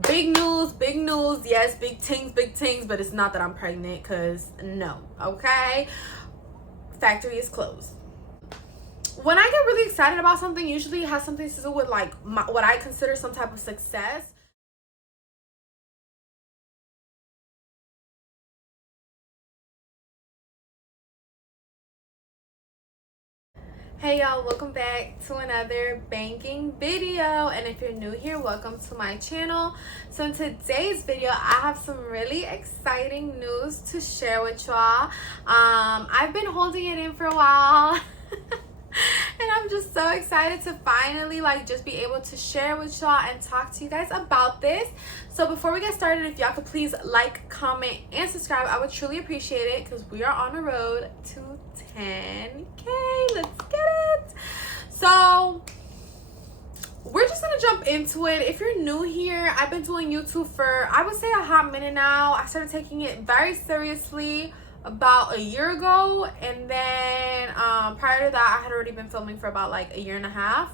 Big news, yes, big things, but it's not that I'm pregnant, because no, okay? Factory is closed. When I get really excited about something, usually it has something to do with like what I consider some type of success. Hey y'all, welcome back to another banking video, and if you're new here, welcome to my channel. So in today's video, I have some really exciting news to share with y'all. I've been holding it in for a while and I'm just so excited to finally just be able to share with y'all and talk to you guys about this. So before we get started, if y'all could please like, comment, and subscribe, I would truly appreciate it, because we are on the road to 10K. Let's get it. So we're just gonna jump into it. If you're new here, I've been doing YouTube for, I would say, a hot minute now. I started taking it very seriously about a year ago, and then prior to that, I had already been filming for about a year and a half.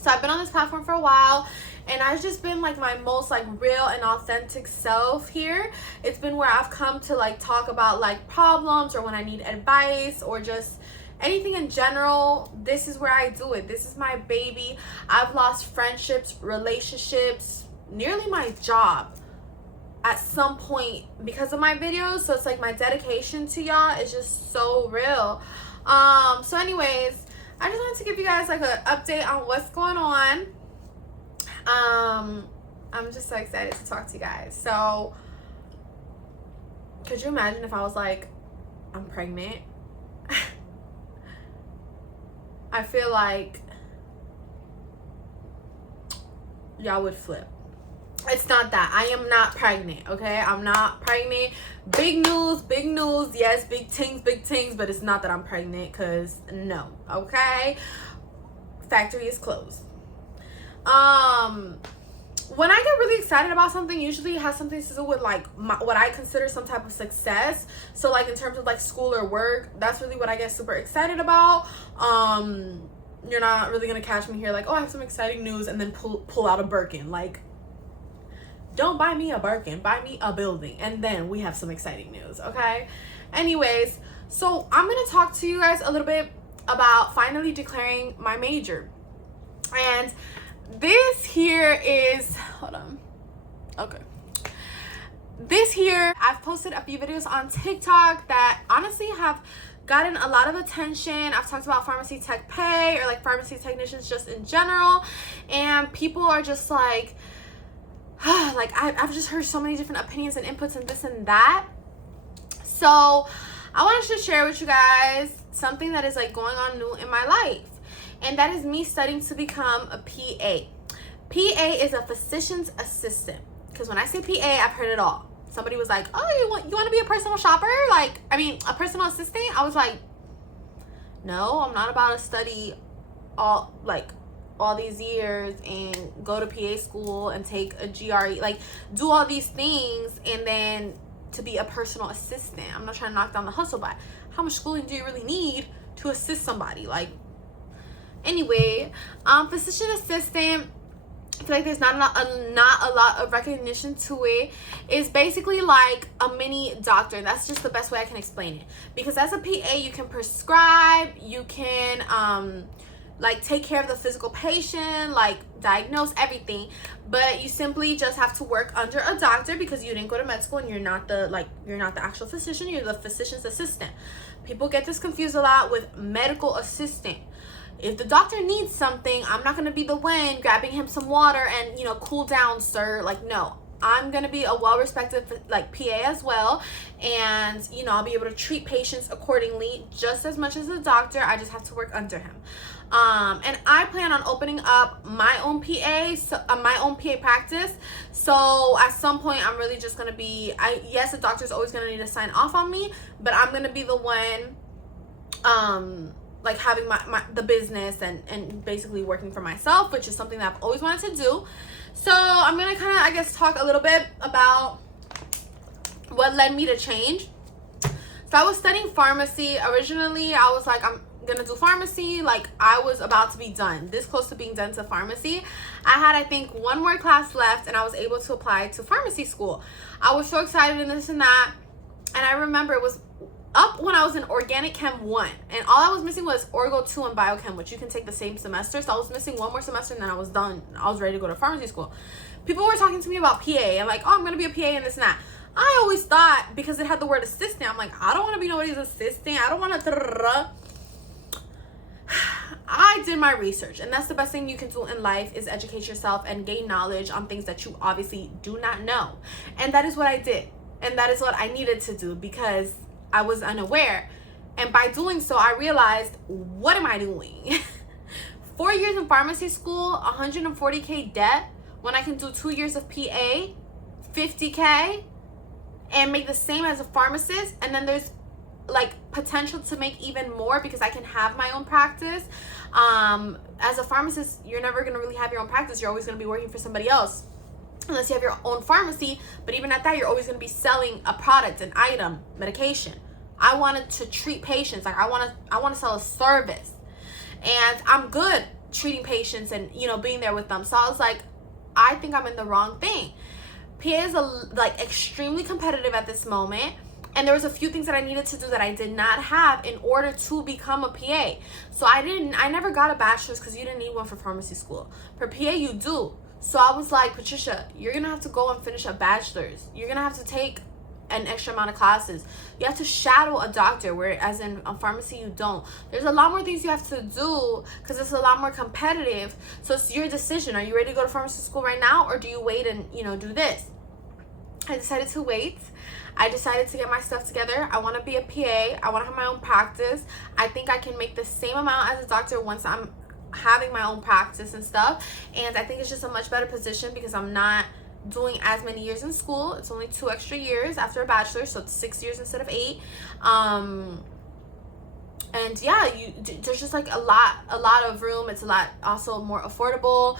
So I've been on this platform for a while, and I've just been my most real and authentic self here. It's been where I've come to talk about problems, or when I need advice, or just anything in general. This is where I do it. This is my baby. I've lost friendships, relationships, nearly my job at some point because of my videos. So it's my dedication to y'all is just so real. So anyways, I just wanted to give you guys an update on what's going on. I'm just so excited to talk to you guys. So could you imagine if I was I'm pregnant? I feel like y'all would flip. It's not that. I am not pregnant, okay? I'm not pregnant. Big news, yes, big things, but it's not that I'm pregnant, because no, okay? Factory is closed. When I get really excited about something, usually it has something to do with what I consider some type of success. So in terms of school or work, that's really what I get super excited about. You're not really gonna catch me here oh, I have some exciting news, and then pull out a Birkin. Don't buy me a Birkin, buy me a building, and then we have some exciting news, okay? Anyways, so I'm gonna talk to you guys a little bit about finally declaring my major. And this here is, hold on, okay. This here, I've posted a few videos on TikTok that honestly have gotten a lot of attention. I've talked about pharmacy tech pay, or pharmacy technicians just in general, and people are just I've just heard so many different opinions and inputs and this and that. So I wanted to share with you guys something that is going on new in my life, and that is me studying to become a PA. PA is a physician's assistant, because when I say PA, I've heard it all. Somebody was like, oh, you want to be a personal shopper? A personal assistant? I was like, no, I'm not about to study all these years and go to PA school and take a GRE, do all these things, and then to be a personal assistant. I'm not trying to knock down the hustle, but how much schooling do you really need to assist somebody? Anyway, physician assistant, I feel there's not a lot of recognition to it. It's basically a mini doctor. That's just the best way I can explain it, because as a PA, you can prescribe, you can take care of the physical patient, diagnose everything, but you simply just have to work under a doctor, because you didn't go to med school, and you're not the actual physician, you're the physician's assistant. People get this confused a lot with medical assistant. If the doctor needs something, I'm not going to be the one grabbing him some water and, cool down, sir. No, I'm going to be a well-respected PA as well, and I'll be able to treat patients accordingly just as much as the doctor. I just have to work under him. And I plan on opening up my own PA practice. So at some point, I'm really just going to be, yes, the doctor's always going to need to sign off on me, but I'm going to be the one having the business and basically working for myself, which is something that I've always wanted to do. So I'm gonna kind of, talk a little bit about what led me to change. So I was studying pharmacy. Originally, I was I'm gonna do pharmacy. Like, I was about to be done, this close to being done to pharmacy. I had, I think, one more class left, and I was able to apply to pharmacy school. I was so excited and this and that. And I remember it was up when I was in Organic Chem 1, and all I was missing was Orgo 2 and Biochem, which you can take the same semester. So I was missing one more semester, and then I was done. I was ready to go to pharmacy school. People were talking to me about PA, and like, oh, I'm gonna be a PA and this and that. I always thought, because it had the word assistant, I'm like, I don't want to be nobody's assistant. I don't want to. I did my research, and that's the best thing you can do in life, is educate yourself and gain knowledge on things that you obviously do not know. And that is what I did, and that is what I needed to do, because I was unaware. And by doing so, I realized, what am I doing? 4 years in pharmacy school, 140K debt, when I can do 2 years of PA, 50K, and make the same as a pharmacist. And then there's like potential to make even more, because I can have my own practice. As a pharmacist, you're never going to really have your own practice. You're always going to be working for somebody else, unless you have your own pharmacy. But even at that, you're always going to be selling a product, an item, medication. I wanted to treat patients. Like, I want to sell a service, and I'm good treating patients and, you know, being there with them. So I was like, I think I'm in the wrong thing. PA is like extremely competitive at this moment, and there was a few things that I needed to do that I did not have in order to become a PA. So I never got a bachelor's, because you didn't need one for pharmacy school. For PA, you do. So I was like, Patricia, you're gonna have to go and finish a bachelor's. You're gonna have to take an extra amount of classes. You have to shadow a doctor, whereas in a pharmacy you don't. There's a lot more things you have to do, because it's a lot more competitive. So it's your decision. Are you ready to go to pharmacy school right now, or do you wait and, you know, do this? I decided to wait. I decided to get my stuff together. I want to be a PA. I want to have my own practice. I think I can make the same amount as a doctor once I'm having my own practice and stuff. And I think it's just a much better position, because I'm not doing as many years in school. It's only 2 extra years after a bachelor, so it's 6 years instead of 8. And yeah, there's just like a lot of room. It's a lot also more affordable.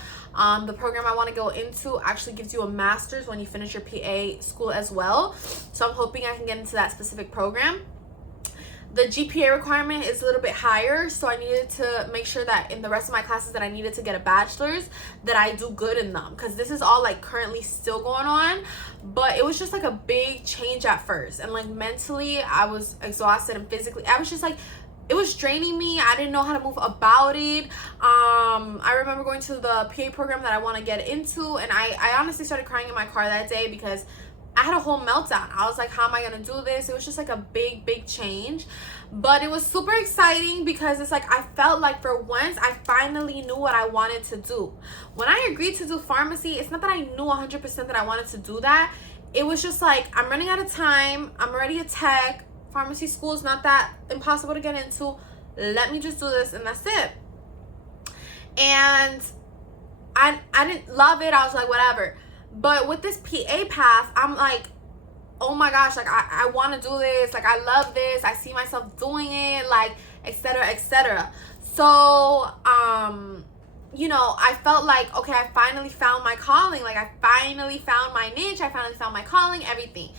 The program I want to go into actually gives you a master's when you finish your PA school as well, so I'm hoping I can get into that specific program. The GPA requirement is a little bit higher, so I needed to make sure that in the rest of my classes that I needed to get a bachelor's, that I do good in them, because this is all like currently still going on. But it was just like a big change at first, and like mentally I was exhausted, and physically I was just like, it was draining me. I didn't know how to move about it. I remember going to the PA program that I want to get into, and I honestly started crying in my car that day, because I had a whole meltdown. I was like, how am I gonna do this? It was just like a big change, but it was super exciting, because it's like I felt like for once I finally knew what I wanted to do. When I agreed to do pharmacy, it's not that I knew 100% that I wanted to do that. It was just like, I'm running out of time. I'm already a tech. Pharmacy school is not that impossible to get into. Let me just do this, and that's it. And I didn't love it. I was like, whatever. But with this PA path, I'm like, oh my gosh, like I want to do this. Like, I love this. I see myself doing it, like, etc., etc. So, you know, I felt like, okay, I finally found my calling. Like, I finally found my niche. I finally found my calling, everything.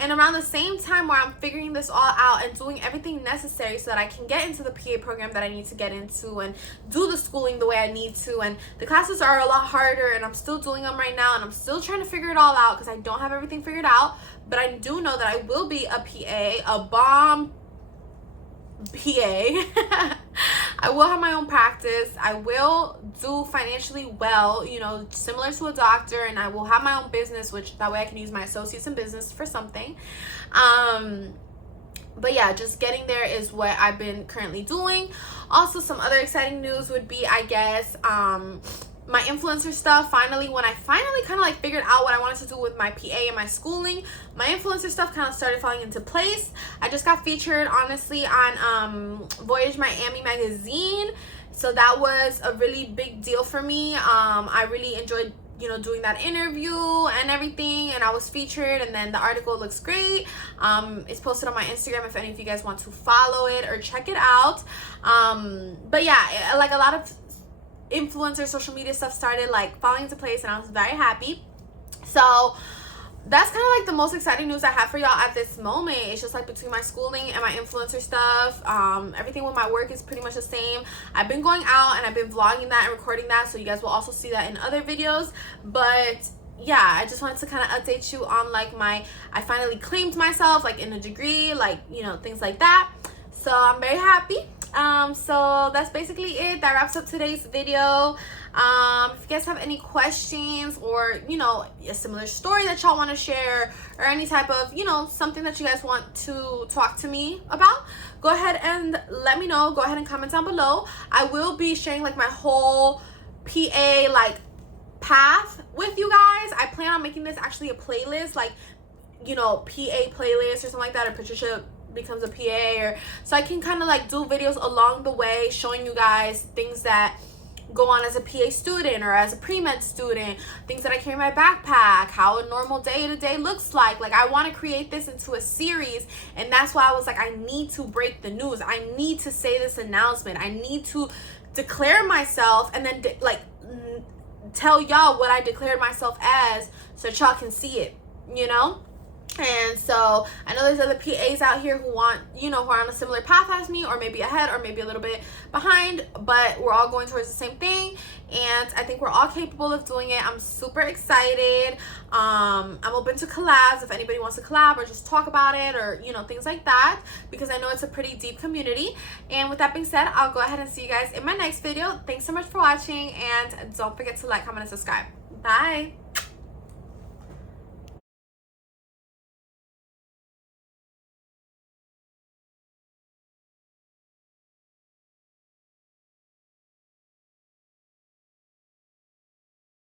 And around the same time where I'm figuring this all out and doing everything necessary so that I can get into the PA program that I need to get into and do the schooling the way I need to, and the classes are a lot harder, and I'm still doing them right now, and I'm still trying to figure it all out, because I don't have everything figured out. But I do know that I will be a PA, a bomb PA. I will have my own practice. I will do financially well, you know, similar to a doctor, and I will have my own business, which that way I can use my associates in business for something. But yeah, just getting there is what I've been currently doing. Also, some other exciting news would be, I guess, my influencer stuff. Finally, when I finally kind of like figured out what I wanted to do with my PA and my schooling, my influencer stuff kind of started falling into place. I just got featured, honestly, on Voyage Miami magazine, so that was a really big deal for me. I really enjoyed, you know, doing that interview and everything, and I was featured, and then the article looks great. It's posted on my Instagram if any of you guys want to follow it or check it out. But yeah, like a lot of influencer social media stuff started like falling into place, and I was very happy. So that's kind of like the most exciting news I have for y'all at this moment. It's just like between my schooling and my influencer stuff, everything with my work is pretty much the same. I've been going out and I've been vlogging that and recording that, so you guys will also see that in other videos. But yeah, I just wanted to kind of update you on like I finally claimed myself like in a degree, like, you know, things like that. So I'm very happy. So that's basically it. That wraps up today's video. If you guys have any questions or, you know, a similar story that y'all want to share, or any type of, you know, something that you guys want to talk to me about, go ahead and let me know. Go ahead and comment down below. I will be sharing like my whole PA like path with you guys. I plan on making this actually a playlist, like, you know, PA playlist or something like that, or Patricia becomes a PA, or so I can kind of like do videos along the way showing you guys things that go on as a PA student or as a pre-med student, things that I carry in my backpack, how a normal day-to-day looks like. Like, I want to create this into a series, and that's why I was like, I need to break the news. I need to say this announcement. I need to declare myself and then tell y'all what I declared myself as, so y'all can see it, you know. And so I know there's other PAs out here who want, you know, who are on a similar path as me, or maybe ahead, or maybe a little bit behind, but we're all going towards the same thing, and I think we're all capable of doing it. I'm super excited. I'm open to collabs if anybody wants to collab or just talk about it, or, you know, things like that, because I know it's a pretty deep community. And with that being said, I'll go ahead and see you guys in my next video. Thanks so much for watching, and don't forget to like, comment, and subscribe. Bye.